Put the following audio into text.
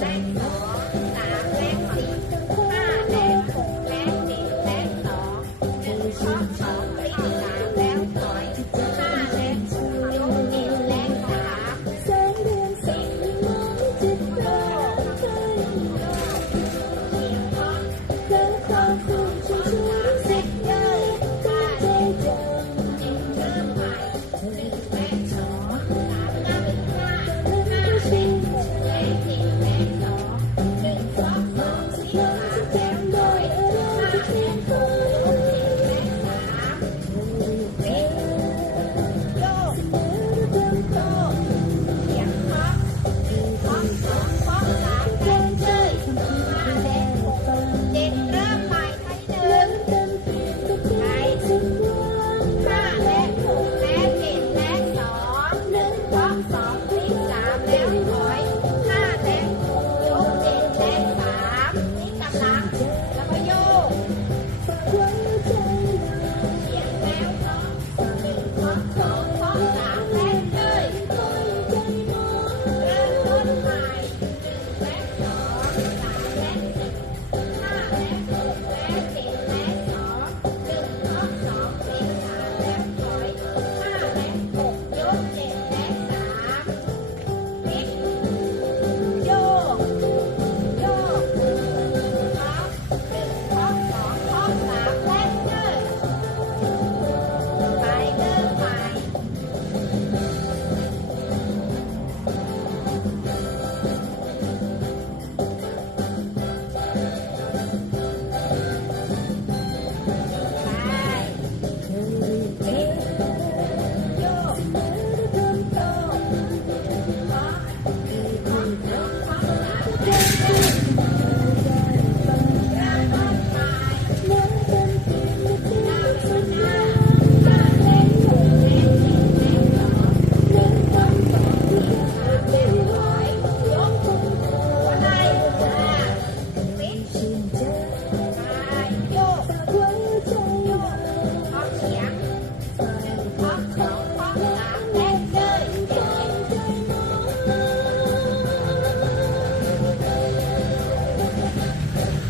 Thank you.